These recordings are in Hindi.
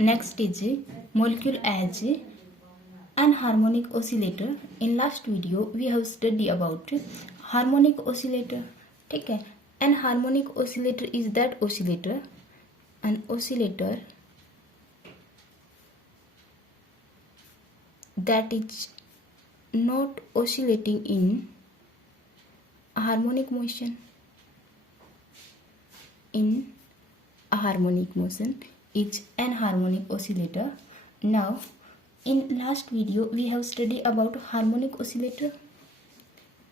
Next is molecule as anharmonic oscillator. In last video we have studied about harmonic oscillator. ठीक है, anharmonic oscillator is that oscillator, an oscillator that is not oscillating in harmonic motion. In a harmonic motion is anharmonic oscillator. Now in last video we have studied about harmonic oscillator.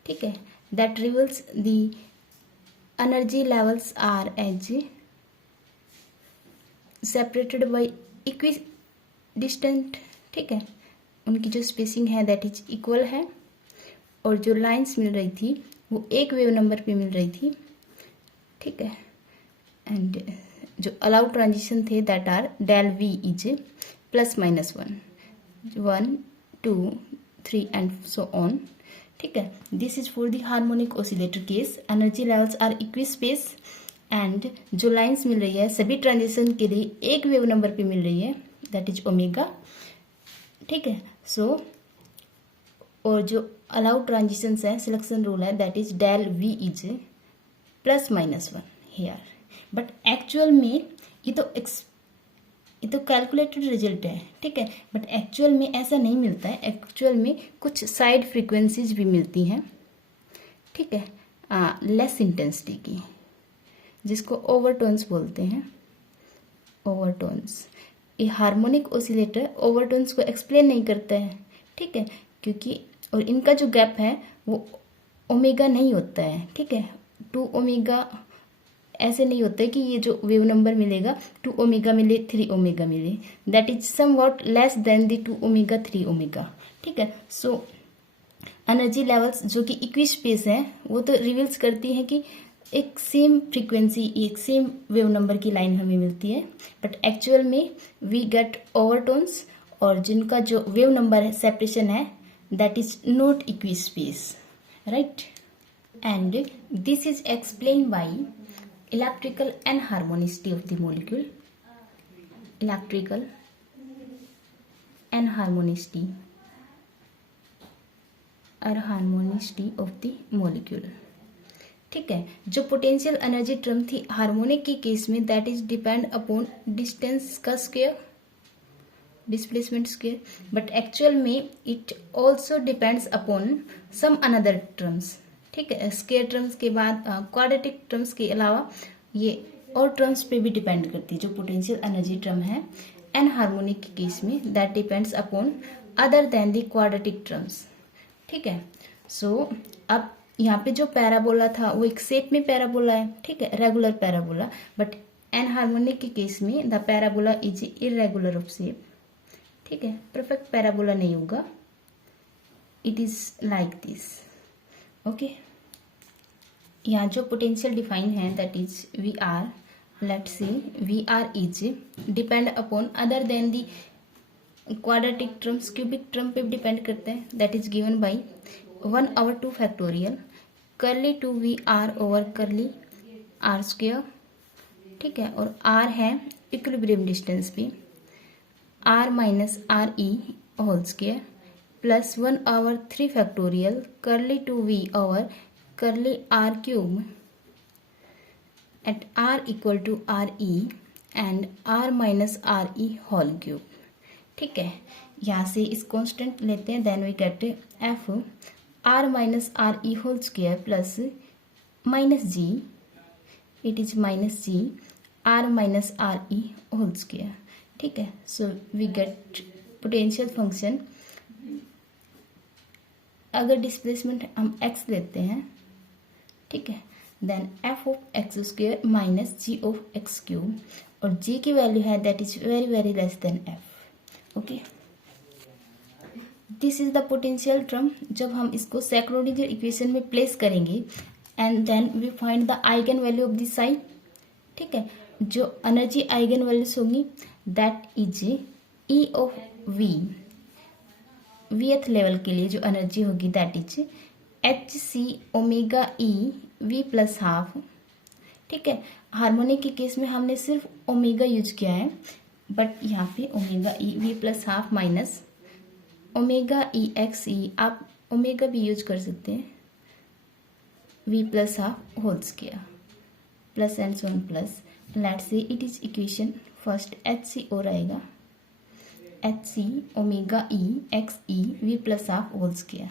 ठीक है, that reveals the energy levels are as separated by equidistant. ठीक है, उनकी जो स्पेसिंग है दैट इज इक्वल है और जो लाइंस मिल रही थी वो एक वेव नंबर पे मिल रही थी. ठीक है, एंड जो अलाउड ट्रांजिशन थे that are del v is plus minus 1 2 3 and so on. ठीक है, this is for the harmonic oscillator case. Energy levels are equi space and जो लाइंस मिल रही है सभी ट्रांजिशन के लिए एक वेव नंबर पे मिल रही है दैट इज ओमेगा. ठीक है, सो और जो अलाउड ट्रांजिशंस है सिलेक्शन रूल है that is del v is plus minus 1 here. But actual में ये तो कैलकुलेटेड रिजल्ट है. ठीक है, बट एक्चुअल में ऐसा नहीं मिलता है. एक्चुअल में कुछ साइड फ्रीक्वेंसीज भी मिलती हैं. ठीक है, लेस इंटेंसिटी की, जिसको ओवरटोन्स बोलते हैं. ओवरटोन्स. ये हार्मोनिक ऑसिलेटर ओवरटोन्स को एक्सप्लेन नहीं करता है. ठीक है, क्योंकि और इनका जो गैप है वो ओमेगा नहीं होता है. ठीक है, 2 ओमेगा ऐसे नहीं होता है कि ये जो वेव नंबर मिलेगा 2 ओमेगा मिले 3 ओमेगा मिले. That is somewhat less than the 2 omega 3 omega. ठीक है, सो एनर्जी लेवल्स जो कि इक्वी स्पेस है वो तो रिवील्स करती हैं कि एक सेम फ्रीक्वेंसी एक सेम वेव नंबर की लाइन हमें मिलती है. बट एक्चुअल में वी गेट ओवरटोन्स और जिनका जो वेव नंबर है सेपरेशन है that is not equi space. Right, and this is explain by electrical anharmonicity of the molecule. Electrical anharmonicity of the molecule. ठीक है, जो पोटेंशियल एनर्जी टर्म थी हार्मोनिक के केस में that is depend upon distance का square, displacement square. But actual में it also depends upon some another terms. ठीक है, स्क्वायर टर्म्स के बाद क्वाड्रेटिक टर्म्स के अलावा ये और टर्म्स पे भी डिपेंड करती है. जो पोटेंशियल एनर्जी टर्म है एनहार्मोनिक के केस में that depends upon other then the quadratic terms. ठीक है, सो अब यहाँ पे जो पैराबोला था वो एक शेप में पैराबोला है. ठीक है, रेगुलर पैराबोला. बट एनहार्मोनिक के केस में the parabola is irregular of shape. ठीक है, परफेक्ट पैराबोला नहीं होगा. It is like this. Okay, यहाँ जो पोटेंशियल डिफाइन है that is v r. Let's see, v r is depend upon other than the quadratic terms, cubic term पे डिपेंड करते हैं. That is given by 1/2 factorial curly 2 v r over curly r square. ठीक है, और आर है इक्विलिब्रियम डिस्टेंस पे r minus r e whole square plus 1/3 factorial curly 2 v over curly r cube at r equal to r e and r minus r e whole cube. ठीक है, यहाँ से इस कांस्टेंट लेते हैं then we get f r minus r e whole square plus minus g. It is minus g r minus r e whole square. ठीक है, so we get potential function. अगर डिस्प्लेसमेंट हम x लेते हैं, ठीक है, then f of x square minus g of x cube और g की वैल्यू है that is very very less than f. Okay, this is the potential term. जब हम इसको सैक्रोडिगर इक्वेशन में प्लेस करेंगे and then we find the eigenvalue of this side. ठीक है, जो एनर्जी आइगन वैल्यूज होंगी that is e of we. With level के लिए जो एनर्जी होगी that is h c omega e v plus half. ठीक है, हार्मोनिक के केस में हमने सिर्फ ओमेगा यूज किया है. बट यहाँ पे omega e v plus half minus omega e x e, आप ओमेगा भी यूज कर सकते हैं, v plus half whole square plus and so on plus, let's say it is equation first h c और आएगा h c omega e x e v plus half whole square.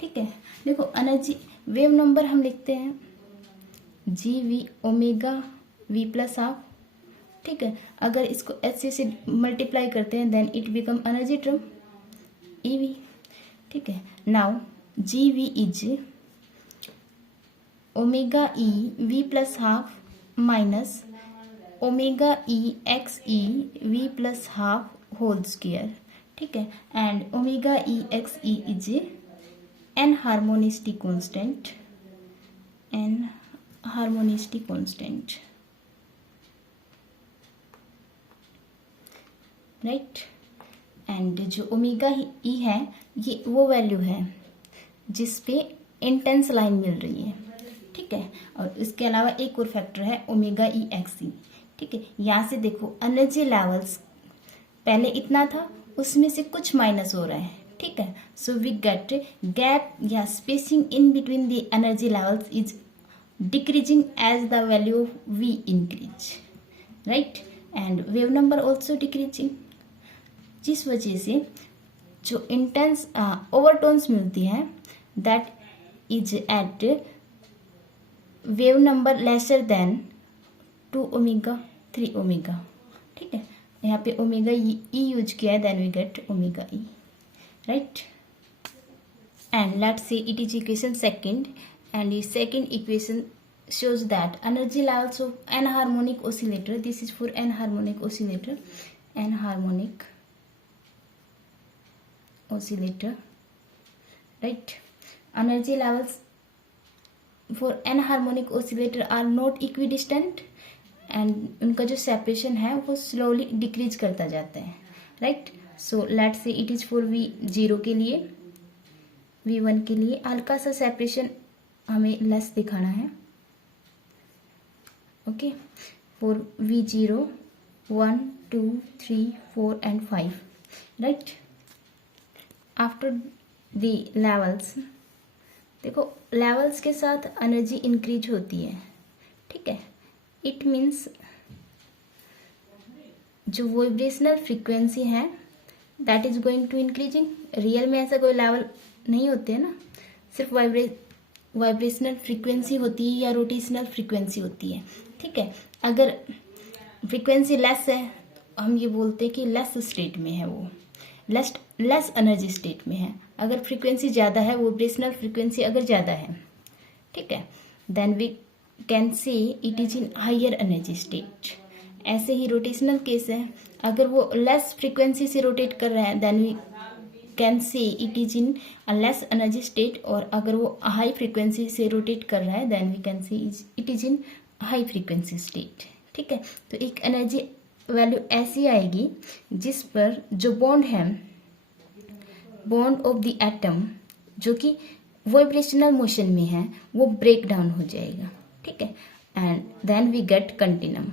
ठीक है, देखो एनर्जी वेव नंबर हम लिखते हैं G v omega v plus half. ठीक है, अगर इसको एच सी से मल्टीप्लाई करते हैं then it become energy term e v. ठीक है, now G v is omega e v plus half minus omega e x e v plus half whole square. ठीक है, and omega e x e is an harmonistic constant, an harmonistic constant, right. And जो ओमेगा ई है ये वो वैल्यू है जिस पे इंटेंस लाइन मिल रही है। ठीक है, और इसके अलावा एक और फैक्टर है ओमेगा ई एक्स ई। ठीक है, यहाँ से देखो एनर्जी लेवल्स पहले इतना था, उसमें से कुछ माइनस हो रहा है। ठीक है, सो वी गेट गैप या spacing in between the energy levels is decreasing as the value of v increase, right, and wave number also decreasing, जिस वजह से जो इंटेंस ओवरटोन्स मिलती हैं that is at wave number lesser than 2 omega 3 omega. ठीक है, यहाँ पे ओमेगा ई यूज किया है, then we get omega e, right. And let's say it is equation second, and ये second equation shows that energy levels of enharmonic oscillator, this is for enharmonic oscillator, enharmonic oscillator, right, energy levels for enharmonic oscillator are not equidistant and उनका जो सेपरेशन है वो स्लोली डिक्रीज करता जाता है, right. So let's say it is for V0 के लिए, V1 के लिए हल्का सा सेपरेशन हमें लेस दिखाना है, okay, for V0 1 2 3 4 and 5, right. After the levels, देखो लेवल्स के साथ एनर्जी इंक्रीज होती है। ठीक है, इट मीन्स जो वाइब्रेशनल फ्रीक्वेंसी है that is going to increasing. Real में ऐसा कोई लेवल नहीं होते हैं ना, सिर्फ वाइब्रेशनल फ्रीक्वेंसी होती है या रोटेशनल फ्रीक्वेंसी होती है। ठीक है, अगर फ्रीक्वेंसी लेस है हम ये बोलते हैं कि लेस स्टेट में है, वो लेस एनर्जी स्टेट में है। अगर फ्रीक्वेंसी ज़्यादा है, वाइब्रेशनल फ्रीक्वेंसी अगर ज़्यादा है, ठीक है, then we can say it is in higher energy state. ऐसे ही रोटेशनल केस है, अगर वो लेस फ्रीक्वेंसी से रोटेट कर रहे हैं then we can say it is in a less energy state, और अगर वो हाई फ्रीक्वेंसी से रोटेट कर रहा है then we can say it is in high frequency state. ठीक है, तो एक एनर्जी वैल्यू ऐसी आएगी जिस पर जो बॉन्ड है, बॉन्ड ऑफ द एटम जो कि वाइब्रेशनल मोशन में है, वो ब्रेक डाउन हो जाएगा। ठीक है, and then we get continuum,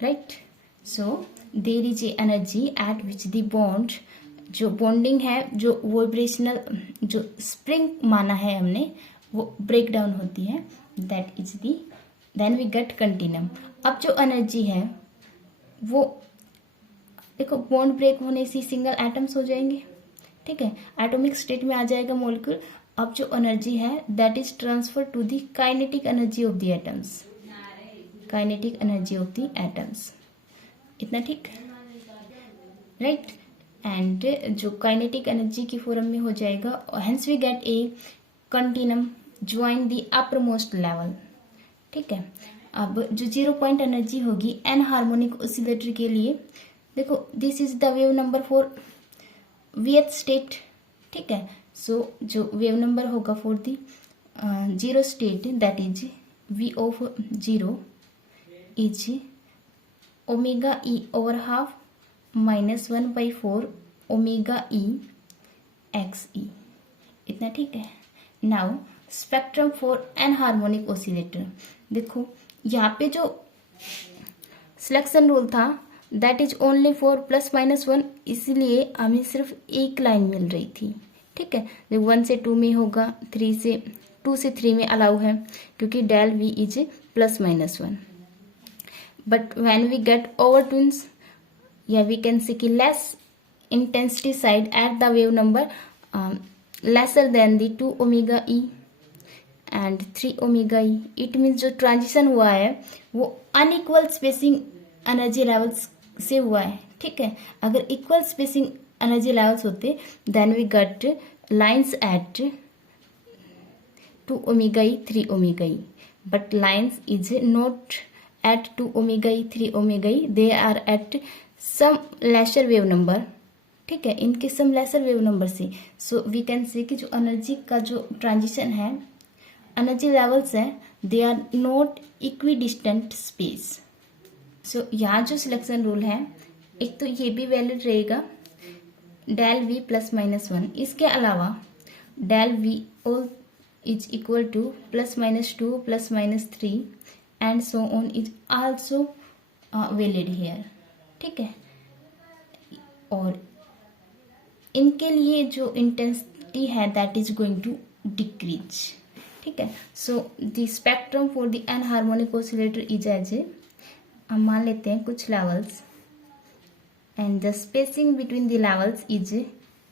right. So there is a energy at which the bond, जो बॉन्डिंग है, जो वाइब्रेशनल जो स्प्रिंग माना है हमने, वो ब्रेक डाउन होती है, that is the, then we get continuum. अब जो एनर्जी है वो देखो बॉन्ड ब्रेक होने से सिंगल एटम्स हो जाएंगे। ठीक है, एटॉमिक स्टेट में आ जाएगा मॉलिक्यूल। अब जो एनर्जी है that is transfer to the kinetic energy of the atoms, kinetic energy of the atoms. इतना ठीक, राइट। एंड जो काइनेटिक एनर्जी की फॉर्म में हो जाएगा, hence we get a continuum join the upper most level. ठीक है, अब जो 0 पॉइंट एनर्जी होगी एन हार्मोनिक ऑसिलेटर के लिए, देखो this is the wave number for vth state. ठीक है, सो जो वेव नंबर होगा for the 0 state that is V of 0 is omega e over half -1/4 omega e x e. इतना ठीक है। Now spectrum for an harmonic oscillator, देखो यहाँ पे जो सिलेक्शन रूल था दैट इज ओनली फॉर +-1, इसलिए हमें सिर्फ एक लाइन मिल रही थी। ठीक है, 1 से 2 में होगा, 2 से 3 में अलाउ है क्योंकि del v is +-1। But when we get overtones या वी कैन से कि less intensity side at the wave number lesser than the 2 omega e and 3 omega e, it means जो ट्रांजिशन हुआ है वो अनइक्वल स्पेसिंग एनर्जी लेवल्स से हुआ है। ठीक है, अगर इक्वल स्पेसिंग एनर्जी लेवल्स होते then we get lines at 2 omega e 3 omega e, but lines is not at 2 omega e 3 omega e, they are at some lesser wave number। ठीक है, इनके सम लेसर वेव नंबर से, सो वी कैन से कि जो एनर्जी का जो ट्रांजिशन है, एनर्जी लेवल्स है, they are not equidistant space. So यहाँ जो सिलेक्शन रूल है, एक तो ये भी वैलिड रहेगा डेल वी +-1, इसके अलावा del v all is equal to +-2 +-3 and so on is also valid here। ठीक है, और इनके लिए जो इंटेंसिटी है that is going to decrease. ठीक है, so the spectrum for the anharmonic oscillator is as हम मान लेते हैं कुछ levels and the spacing between the levels is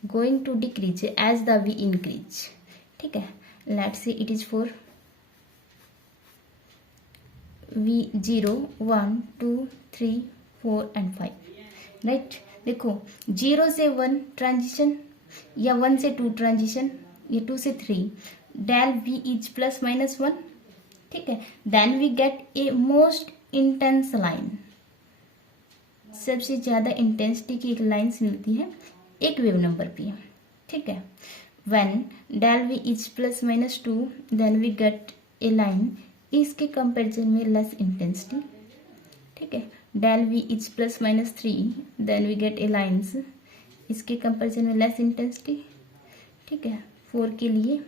going to decrease as the v increase. ठीक है, let's say it is for V0 1 2 3 4 and 5 right. देखो 0 से 1 ट्रांजिशन या 1 से 2 ट्रांजिशन या 2 से 3 डेल V इज +-1। ठीक है, then we get a most intense line, सबसे ज्यादा इंटेंसिटी की एक लाइन्स मिलती है एक वेव नंबर पे। ठीक है, when del v is +-2 then we get a line इसके कंपेरिजन में लेस इंटेंसिटी। ठीक है, del v is +-3 then we get a lines इसके कंपेरिजन में लेस इंटेंसिटी। ठीक है, 4 के लिए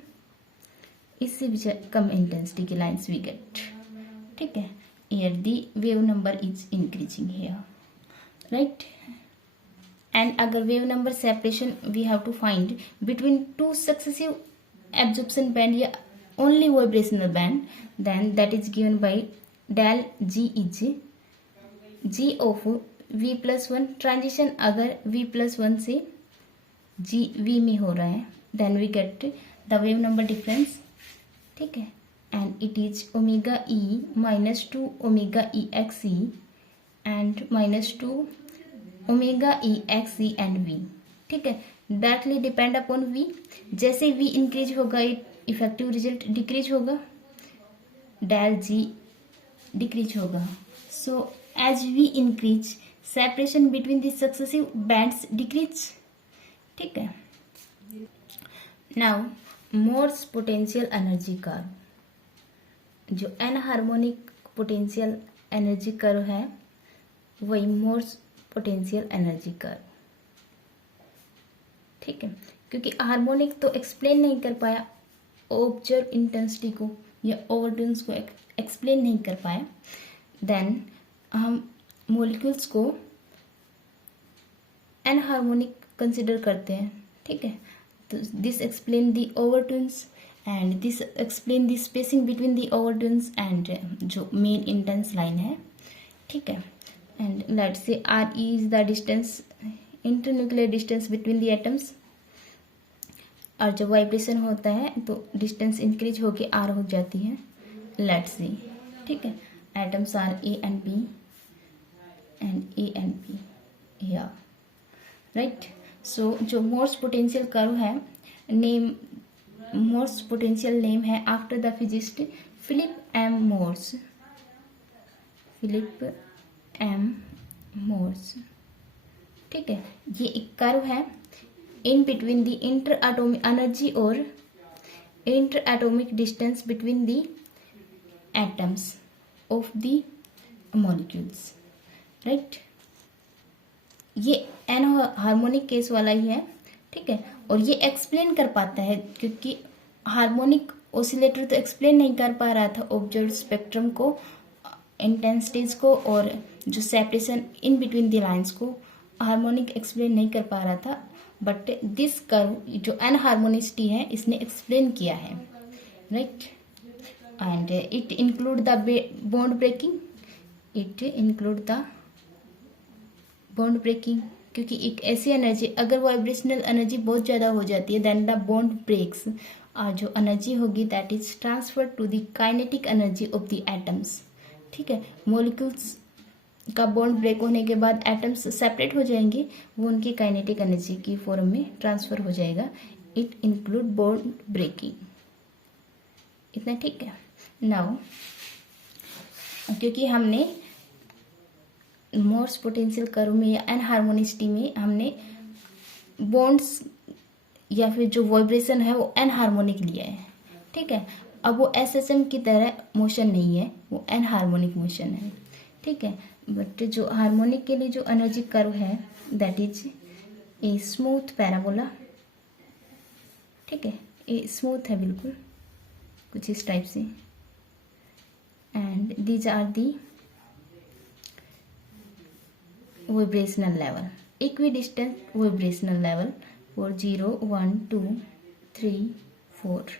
इससे भी कम इंटेंसिटी की लाइन्स वी गेट। ठीक है, here the wave number is increasing here, right? And अगर wave number separation we have to find between 2 successive absorption band या only vibrational band, then that is given by del G is G of V+1 transition अगर V+1 से जी V में हो रहा है then we get the wave number difference. ठीक है, and it is omega e -2 omega e x e and -2 omega e x e and we. ठीक है, डायरेक्टली डिपेंड अपॉन वी, जैसे वी इंक्रीज होगा इफेक्टिव रिजल्ट डिक्रीज होगा, डेल जी डिक्रीज होगा। So as v increase separation between the successive bands decrease. ठीक है, now Morse potential energy curve, जो एनहार्मोनिक पोटेंशियल एनर्जी कर्व है वही मोर्स पोटेंशियल एनर्जी कर्व। ठीक है, क्योंकि हार्मोनिक तो एक्सप्लेन नहीं कर पाया ऑब्जर्व इंटेंसिटी को या ओवरटून्स को एक्सप्लेन नहीं कर पाया, देन हम मॉलिक्यूल्स को एनहार्मोनिक कंसिडर करते हैं। ठीक है, तो this explain the overtones and this explain the spacing between the overtones and जो मेन इंटेंस लाइन है। ठीक है, and let's say RE is the distance internuclear distance between the atoms, और जब वाइब्रेशन होता है तो डिस्टेंस इंक्रीज होके R हो जाती है। लेट्स सी, ठीक है, atoms are A and B and A and B here, right. So जो मोर्स पोटेंशियल कर्व है, नेम मोर्स पोटेंशियल नेम है after the physicist Philip M Morse. Philip M Morse. ठीक है, ये एक कर्व है in between the inter atomic energy और inter atomic distance between the atoms of the molecules, right. ये एन हार्मोनिक केस वाला ही है। ठीक है, और ये एक्सप्लेन कर पाता है क्योंकि हार्मोनिक ऑसिलेटर तो एक्सप्लेन नहीं कर पा रहा था ऑब्जर्व स्पेक्ट्रम को, इंटेंसिटीज को और जो separation in between the lines को हार्मोनिक एक्सप्लेन नहीं कर पा रहा था, बट दिस कर्व जो अनहार्मोनिसिटी है इसने एक्सप्लेन किया है, right. And it include the bond breaking, it include the bond breaking, क्योंकि एक ऐसी एनर्जी, अगर वाइब्रेशनल एनर्जी बहुत ज़्यादा हो जाती है देन द बॉन्ड ब्रेक्स, और जो एनर्जी होगी that is transfer to the kinetic energy of the atoms, ठीक है। मॉलिक्यूल्स का बॉन्ड ब्रेक होने के बाद एटम्स सेपरेट हो जाएंगे, वो उनकी काइनेटिक एनर्जी की फॉर्म में ट्रांसफर हो जाएगा। इट इंक्लूड बॉन्ड ब्रेकिंग, इतना ठीक है। नाउ क्योंकि हमने मोर्स पोटेंशियल कर्व में या अनहार्मोनिसिटी में हमने बॉन्ड्स या फिर जो वाइब्रेशन है वो अनहार्मोनिक लिया है, ठीक है। अब वो एसएसएम की तरह मोशन नहीं है, वो अनहार्मोनिक मोशन है, ठीक है। बट जो हार्मोनिक के लिए जो एनर्जी कर्व है that is a smooth parabola, ठीक है। ये स्मूथ है बिल्कुल, कुछ इस टाइप से। And these are the vibrational level, equidistant vibrational level for 0 1 2 3 4,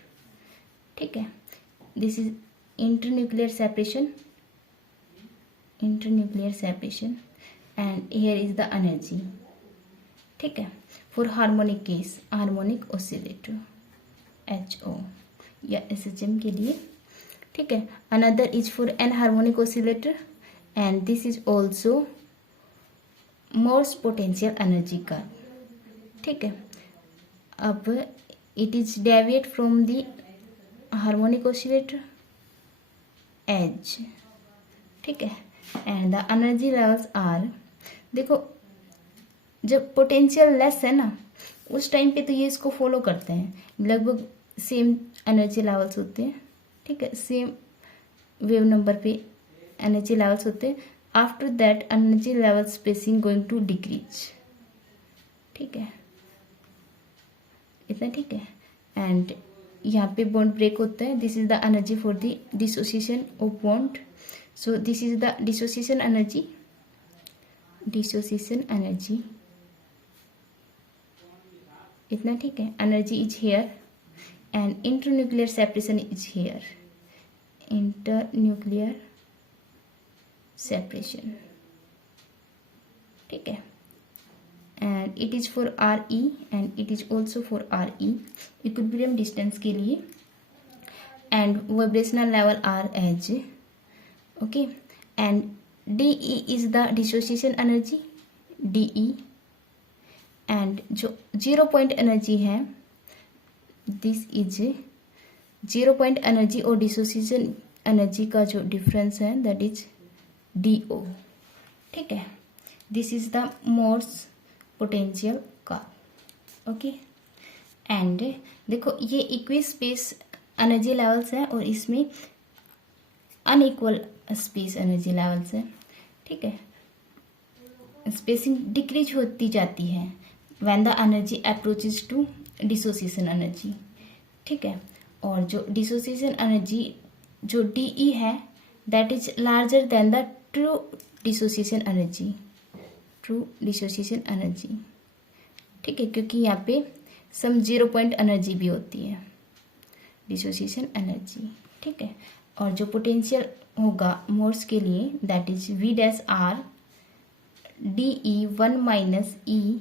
ठीक है। This is internuclear separation and here is the energy, ठीक है। for harmonic case, harmonic oscillator HO या SHM के लिए, ठीक है। another is for anharmonic oscillator and this is also Morse potential energy का, ठीक है। अब it is deviate from the harmonic oscillator as, ठीक है। And the energy levels are, देखो जब पोटेंशियल लेस है ना उस टाइम पे तो ये इसको फॉलो करते हैं, लगभग सेम एनर्जी लेवल्स होते हैं, ठीक है। सेम वेव नंबर पे एनर्जी लेवल्स होते हैं। After that energy level spacing going to decrease, ठीक है, इतना ठीक है। एंड यहाँ पे बॉन्ड ब्रेक होता है, this is the energy for the dissociation of bond, so this is the dissociation energy, इतना ठीक है। Energy is here and internuclear separation is here, internuclear separation, ठीक है। And it is for RE and it is also for RE equilibrium distance के लिए। And vibrational level are as, okay. And DE is the dissociation energy, DE। And जो 0 पॉइंट एनर्जी है दिस इज 0 पॉइंट एनर्जी और डिसोसिएशन एनर्जी का जो डिफरेंस है दैट इज DO, ठीक है। This is the Morse potential का, ओके। एंड देखो ये इक्वी स्पेस एनर्जी लेवल्स हैं और इसमें अनइक्वल स्पेस एनर्जी लेवल्स हैं, ठीक है। स्पेसिंग डिक्रीज होती जाती है when the energy approaches to dissociation energy, ठीक है। और जो डिसोसिएशन एनर्जी जो DE है that is larger than the true dissociation energy, ठीक है। क्योंकि यहाँ पे सम 0 पॉइंट एनर्जी भी होती है, डिसोसिएशन एनर्जी, ठीक है। और जो पोटेंशियल होगा मोर्स के लिए that is V' DE 1 - E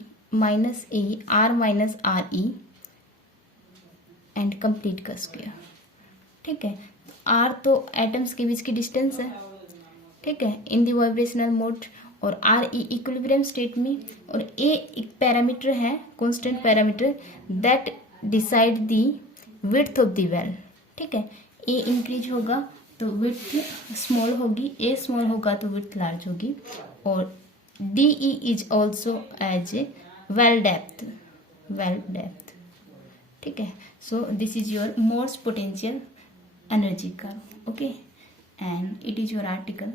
R - RE and complete का स्क्वायर, ठीक है। R तो एटम्स के बीच की डिस्टेंस है, ठीक है, इन दी वाइब्रेशनल मोड, और RE इक्विलिब्रियम स्टेट में, और A एक पैरामीटर है, constant parameter that decide the width of the well, ठीक है। A इंक्रीज होगा तो विड्थ स्मॉल होगी, A स्मॉल होगा तो विड्थ लार्ज होगी। और DE is also as well depth, ठीक है। So this is your Morse potential energy curve, okay, and it is your article.